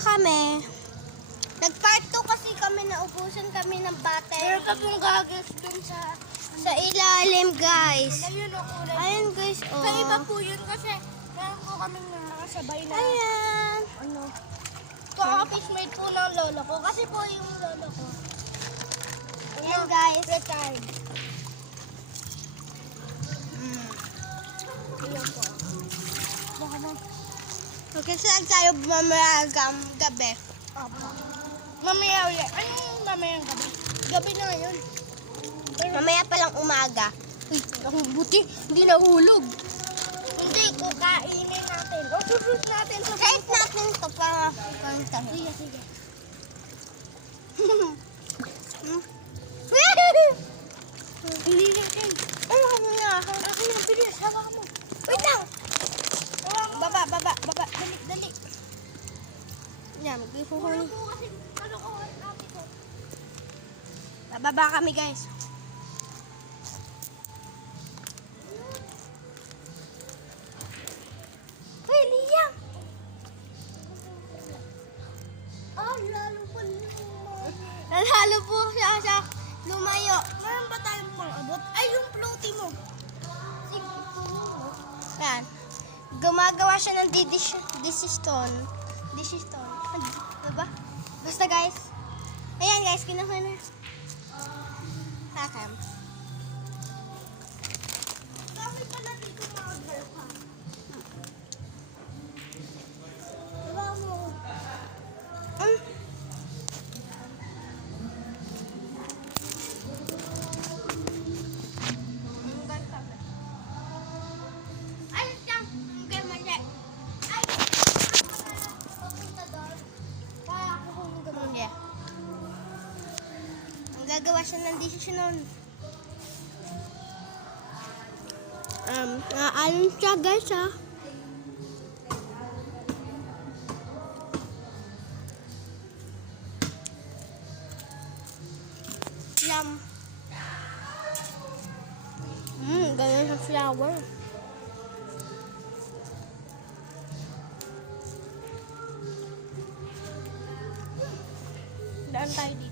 na kami. Nag-part 2 kasi kami, naubusan kami ng battery. Meron ka pong gagas dun sa... Sa ilalim, guys. Ayun o, kulay. Ayun, guys, oh. Sa iba po yun kasi meron po kaming mga sabay na... Ayan. Ano? Ka-office mate po ng lolo ko. Kasi po yung lolo ko. Ayan, guys. Retired. Ayan po. Baka mo. Okay, saan tayo mamaya gabi? Apa. Mamaya ulit. Ano yung mamayang gabi? Gabi na yun. Mamaya palang umaga. Uy, ako buti. Hindi nahulog. Hindi, kukainin natin. O, susunod natin. Kahit natin ito para Sige, sige. Hindi natin. Ano ka muna? Akin yung bilis. Hawa mo. Wait lang. Baba. Dali, dali. Yan, magpipuhuli. po kasi kalokohan natin ko. Bababa kami, guys. Uy, Liam! Lalo pa Nalalo po siya sa lumayo. Meron ba tayong mga abot? Ay, yung floaty mo. Sige, Yan. Gumagawa siya ng disiston. Diba? Basta, guys. Ayan, guys. Kinuha na. Sakam. dami pa natin kung mga girl pa. Diba mo? Ay, siyang. Hindi, mali. Ay, papunta doon. Kaya ako huminga doon. Hindi. Ang gagawa siya ng desisyon. Naalun siya, guys, ha? Yum. Ganyan sa flower. Daan tayo dito.